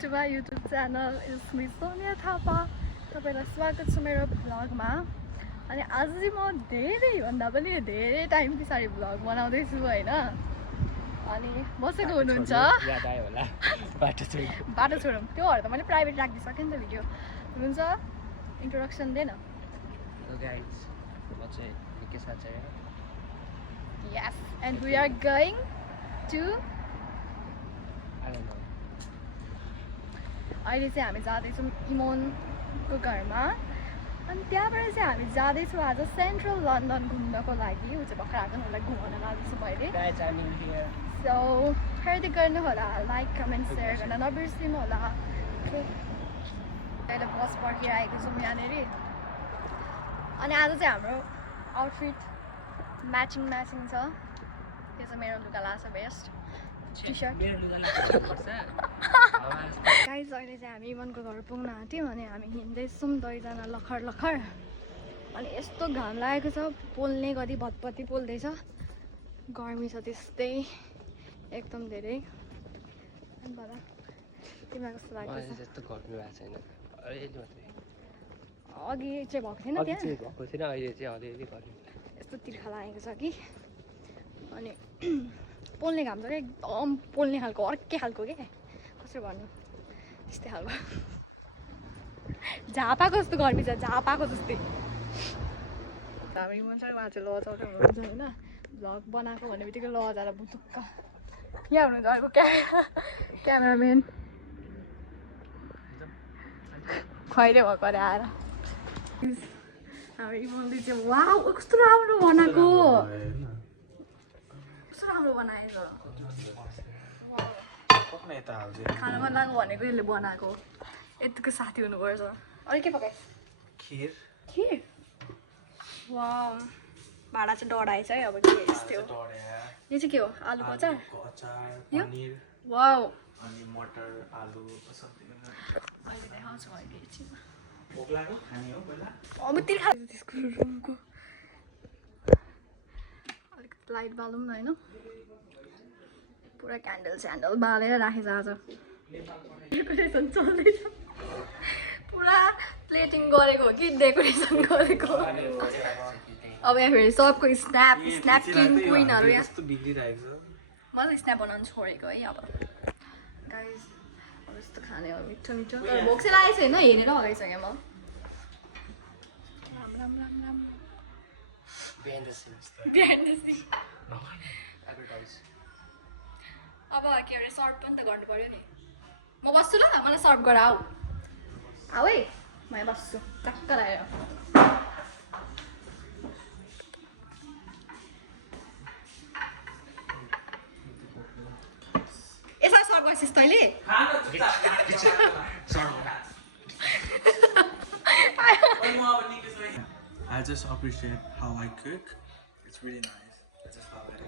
to my YouTube channel. It's me Sonia Thapa. तपाईलाई स्वागत छ मेरो भ्लगमा। अनि आज चाहिँ म धेरै भन्दा पनि धेरै टाइम पछाडी भ्लग बनाउँदै छु हैन। अनि बसेको हुनुहुन्छ याद आयो होला बाटो छोडौँ त्योहरु त मैले प्राइभेट राख्दै सके नि त भिडियो हुनुहुन्छ इन्ट्रोडक्सन देन हेलो गाइस म चाहिँ निकेश आचार्य Yes, and we are going to अहिले चाहिँ हामी जाँदैछौँ इमोनको घरमा अनि त्यहाँबाट चाहिँ हामी जाँदैछौँ आज सेन्ट्रल लन्डन घुम्नको लागि ऊ चाहिँ भर्खर आएको मलाई घुमाउन लाग्दैछु मैले सो हेर्दै गर्नु होला लाइक कमेन्ट सेयर गर्न नबिर्सिनु होला अहिले बस पर्खिरहेको छौँ यहाँनिर अनि आज चाहिँ हाम्रो आउटफिट म्याचिङ छ यो चाहिँ मेरो लुगा लाछ बेस्ट टी-शर्ट गाइस अहिले चाहिँ हामी इमनको घर पुग्न आँट्यौँ अनि हामी हिँड्दैछौँ दुईजना लखर अनि यस्तो घाम लागेको छ पोल्ने गरी भतपति पोल्दैछ गर्मी छ त्यस्तै एकदम धेरै तिमीलाई कस्तो लाग्छ अघि चाहिँ भएको थिएन त्यहाँ यस्तो तिर्खा लागेको छ कि अनि पोल्ने घाम छ क्या एकदम पोल्ने खालको अर्कै खालको क्या कसरी भन्नु त्यस्तै खालको झापाको जस्तो गर्मी छ झापाको जस्तै हामी मन्छन् उहाँ चाहिँ लजाउँदै हुनुहुन्छ होइन भ्लग बनाएको भन्ने बित्तिकै लजाएर बुटुक्क यहाँ हुनुहुन्छ अर्को क्यामेराम्यान खैरे भएको अरे आएर हाम्रो इमोनले चाहिँ वाउ कस्तो राम्रो बनाएको कस्तो राम्रो बनाएछ खाना बनाएको भनेको यसले बनाएको यतिको साथी हुनुपर्छ अरू के पकाएछ खिर वाउ भाडा चाहिँ डढाएछ है अब के यस्तै हो यो चाहिँ के हो आलुको अचार यो वाउ अनि मटर आलु अहिले देखाउँछु मैले एकछिन भोक लाग्यो खाने हो पहिला अब तिर्खा त्यसको रुमको अलिकति लाइट बालौँ न होइन पुरा क्यान्डल बालेर राखेछ आज डेकोरेसन चल्दैछ पुरा प्लेटिङ गरेको हो कि डेकोरेसन गरेको अब यहाँ फेरि सबको स्न्याप किङ क्विनहरू यहाँ म चाहिँ स्न्याप बनाउनु छोडेको है अब गाइस अब यस्तो खाने हो मिठो तर भोक चाहिँ लागेको छैन हेरेर लगाइसकेँ म राम Behind the scenes. अब के अरे सर्ट पनि त गर्नु पर्यो नि म बस्छु ल मलाई सर्ट गर आऊ है म यहाँ बस्छु टक्क लगाएर यसरी सर्ट गर्छिस् तैँले I just appreciate how I cook. It's really nice. I just love it.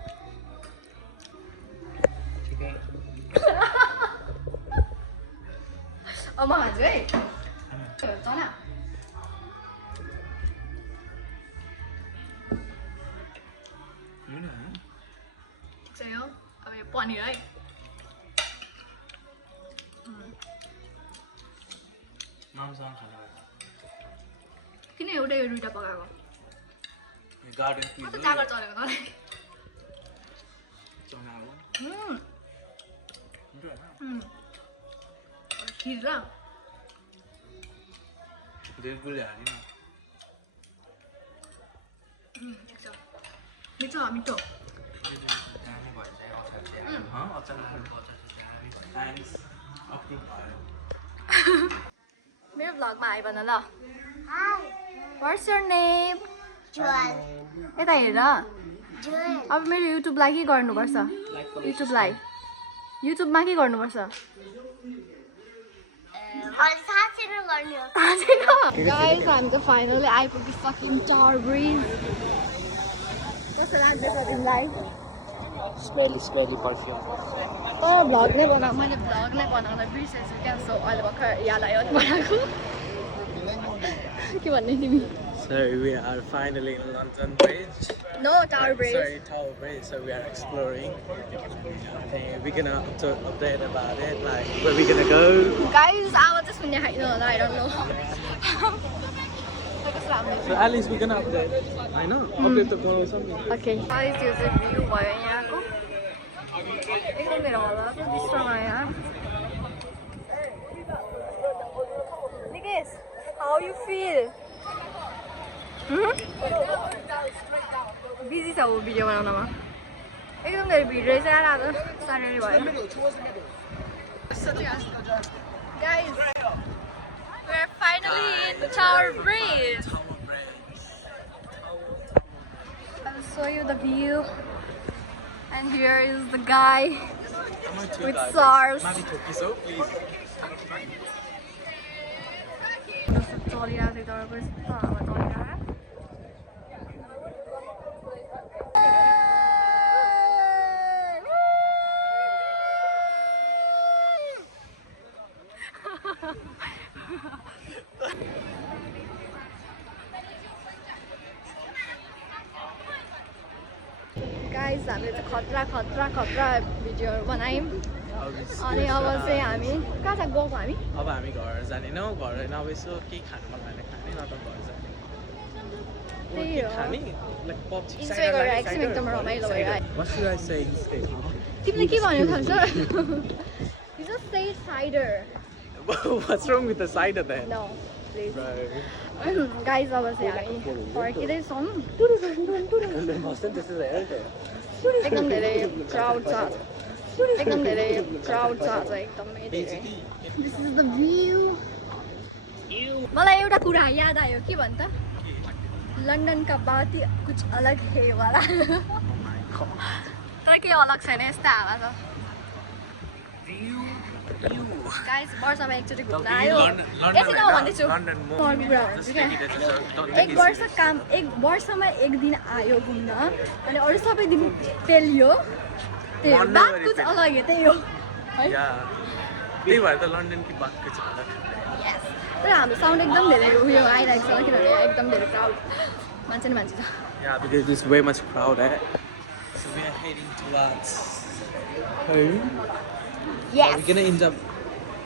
अब म खान्छु है चला चाहिँ हो अब यो पनिर है किन एउटै यो दुइटा पकाएको कस्तो जागर चलेको तँलाई खिर र मिठो मिठो मेरो भ्लगमा आयो भन ल What's your name? यता हेर अब मेरो युट्युबलाई के गर्नुपर्छ युट्युबमा के गर्नुपर्छ गाइस हामी त फाइनली आइपुगिसक्यौँ टावर ब्रिज कस्तो लाग्दैछ तिमीलाई स्मेली पर्फ्युम तर भ्लग नै मैले भ्लग नै बनाउन बिर्सेछु क्या सो अहिले भर्खर याद आयो बनाएको के भन्ने तिमी So we are finally in London Bridge. No, Tower Bridge. Sorry, Tower Bridge. So we are exploring. We're gonna update about it. Like where we're gonna go. Guys, I want to swim here. No, I don't know. So at least we're gonna update. I know. Update the call or something. Okay. Guys, यो चाहिँ view भयो यहाँको एकदम मेरो होला त्यस्तो यार Nikesh how you feel busy छ ऊ भिडियो बनाउनमा एकदम धेरै भिड रहेछ यार आज स्याटरडे भयो Guys, we're finally in Tower Bridge. I'll show you the view. And here is the guy with SARS. Guys, हामीले चाहिँ खतरा भिडियोहरू बनायौँ अनि अब चाहिँ हामी कहाँ छ गएको हामी अब हामी घर जाने न घर नभए यसो के खानु मन लाग्ने खाने न त घर जाने त्यही हो खाने लाइक पप इन्जोय गरेर एकछिन एकदम रमाइलो भयो What should I say instead? तिमीले के भन्यो थाहा छ You just say cider. What's wrong with the cider then? No, please. Bro. Guys, अब चाहिँ हामी फर्किँदैछौँ एकदम धेरै क्राउड छ आज एकदम धेरै क्राउड छ आज एकदमै धेरै This is the view. मलाई एउटा कुरा याद आयो के भन्छ लन्डन का बात ही कुछ अलग है वाला तर के अलग छैन यस्तै हावा छ गाइस वर्षमा एकचोटि घुम्न आयो यसै त म भन्दैछु अर्को कुरा भन्छु क्या एक वर्षमा एक दिन आयो घुम्न अनि अरू सबै दिन पेलियो त्यही हो बात कुछ अलग है त्यही हो है त्यही भएर त लन्डनकी बात कुछ अलग तर हाम्रो साउन्ड एकदम धेरै उयो आइरहेको छ किनभने एकदम धेरै क्राउड मान्छे छ Yeah, because there's way much crowd, eh? So we are heading towards home. Yes. We're gonna end up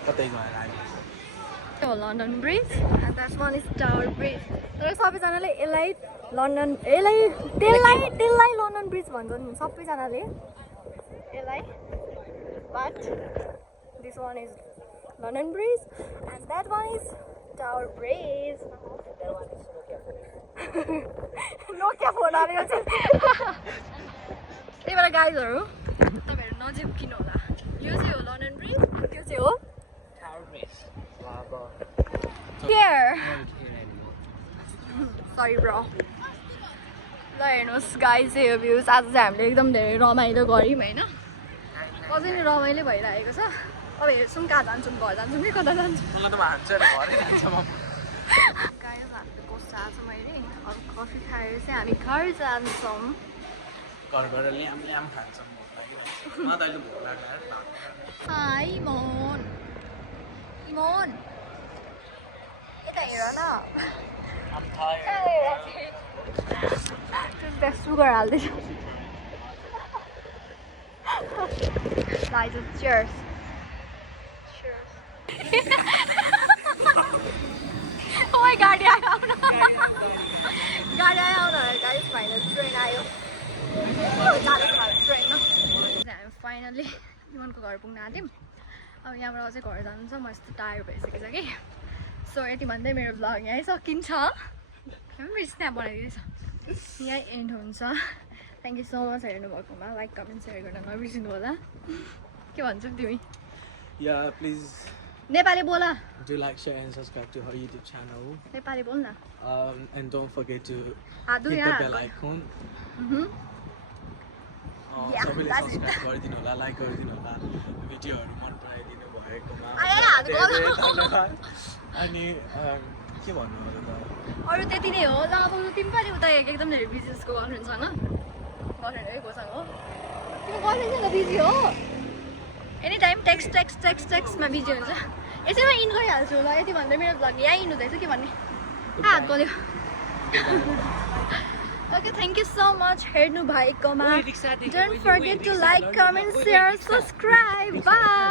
what they going like. London Bridge and that one is Tower Bridge. तर सबैजनाले यसलाई London त्यसलाई London bridge भन्छन् सबैजनाले यसलाई but this one is London Bridge and that one is Tower Bridge. Nokia phone आयो चाहिँ त्यही भएर गाइजहरु तपाईहरु नजिक किन होला यो चाहिँ हो लन्डन ब्रिज त्यो चाहिँ हो Tower Bridge. Here. Sorry bro. ल हेर्नुहोस् गाइज चाहिँ यो भ्युज आज चाहिँ हामीले एकदम धेरै रमाइलो गऱ्यौँ होइन अझै नै रमाइलो भइरहेको छ अब हेर्छौँ कहाँ जान्छौँ घर जान्छौँ कि कता जान्छौँ मलाई त भान्छ नि घरै जान्छ म गाइज हामीले कोसा छ मैले अब कफी खाएर चाहिँ हामी घर जान्छौँ घर गएर ल्याम खान्छौँ भोक लागिरहेको छ म त अहिले भोक लाग्यो हाई इमोन यता हेर न त्यहाँ सुगर हाल्दैछ Guys, cheers. Oh my god, आयो गाडी आयो गाइस फाइनल ट्रेन आयो ट्रेन हामी फाइनली इमनको घर पुग्न आँट्यौँ अब यहाँबाट अझै घर जानु छ म यस्तो टायर भइसकेको छ कि सो यति भन्दै मेरो भ्लग यहीँ सकिन्छ मेरो स्न्याप बनाइदिएछ यहीँ एन्ड हुन्छ थ्याङ्क यू सो मच हेर्नुभएकोमा लाइक कमेन्ट सेयर गर्न नबिर्सिनु होला के भन्छौ तिमी Yeah, please नेपाली बोल do like, share and subscribe to our YouTube channel. Nepali बोल न And don't forget to हात hit दुई the bell icon. Yeah, सबैले that's it. सब्सक्राइब गरिदिनु होला लाइक गरिदिनु होला भिडियोहरू मन पराइदिनु भएकोमा हात धेरै धेरै धन्यवाद अनि के भन्नु अरू त अरू त्यति नै हो ल अब तिमी पनि उता एकदम धेरै बिजनेसको गर्नुहुन्छ होइन गर्नु कोसँग हो तिमी गर्नुहुन्छ बिजी हो एनी टाइम टेक्स्टमा बिजी हुन्छ यसैमा इन गरिहाल्छु ल यति भन्दै मेरो भ्लग यहाँ इन हुँदैछ के भन्ने हात गऱ्यो Okay, thank you so much हेर्नु भएकोमा. ओइ, रिक्सा देखेँ Don't मैले, forget ओइ, to रिक्सा like, लड्नु comment, ओइ, share, रिक्सा. subscribe. Bye.